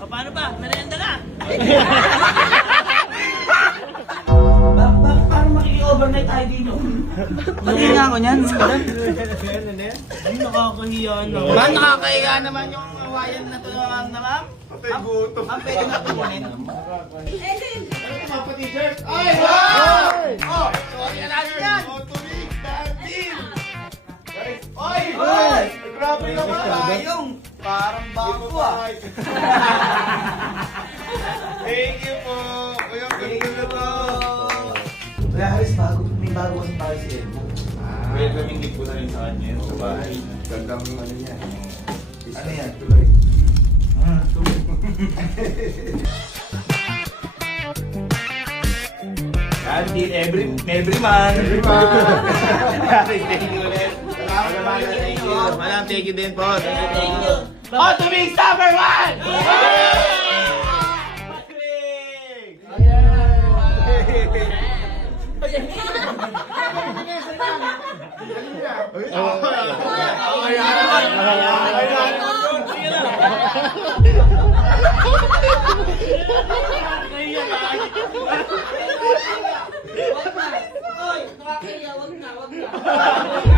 Paano ba? Merienda na! Bakit parang makiki-overnight tayo dito? Pati nga ako niyan. Ay, nakakahiya na. Ba, nakakahiya naman yung wayan na to na ma'am? Patay gutom. Ang pwede na tumunin. Mga t-shirt. Ay! Wow! Oh, sorry na natin yan. Tuloy, datin! Ay! Ay! Grabe naman! Sayong, parang bago ah. Thank you po! Kuya, Thank you ganda po. na. Kuya Haris, may bago kasi para sa iyo. Welcoming gift ko na rin sa kanya sa bahay. Gandang ano niya. Ano yan? Tuloy. Candy every man. Thank you ulit. Thank you. Malam, thank you din po. Thank you. Oh, to be number one! Wag na. Oy, nakakahiya, wag na.